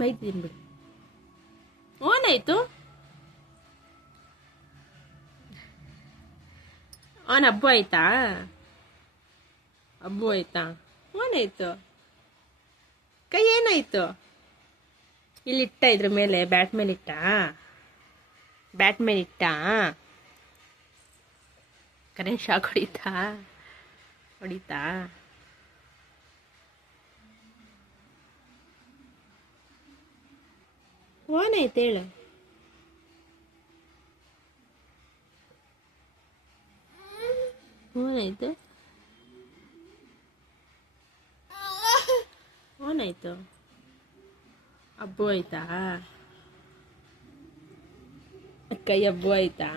ಬೈತೀನಿ ಬಿಡು. ಓನಾಯ್ತು ಅವನ ಹಬ್ಬ ಆಯ್ತಾ? ಹಬ್ಬ ಆಯ್ತಾ? ಓನಾಯ್ತು ಕೈ ಏನಾಯ್ತು? ಇಲ್ಲಿಟ್ಟ ಇದ್ರ ಮೇಲೆ ಬ್ಯಾಟ್ ಮೇಲೆ ಇಟ್ಟ, ಬ್ಯಾಟ್ ಮೇಲೆ ಇಟ್ಟ. ಕರೆಂಟ್ ಶಾಕ್ ಹೊಡಿತಾ? ಹೊಡಿತಾ? ಓನಾಯ್ತು ಹೇಳು. ಓನಾಯ್ತು ಓನಾಯ್ತು ಹಬ್ಬ ಆಯ್ತಾ? ಕೈ ಹಬ್ಬ ಆಯ್ತಾ?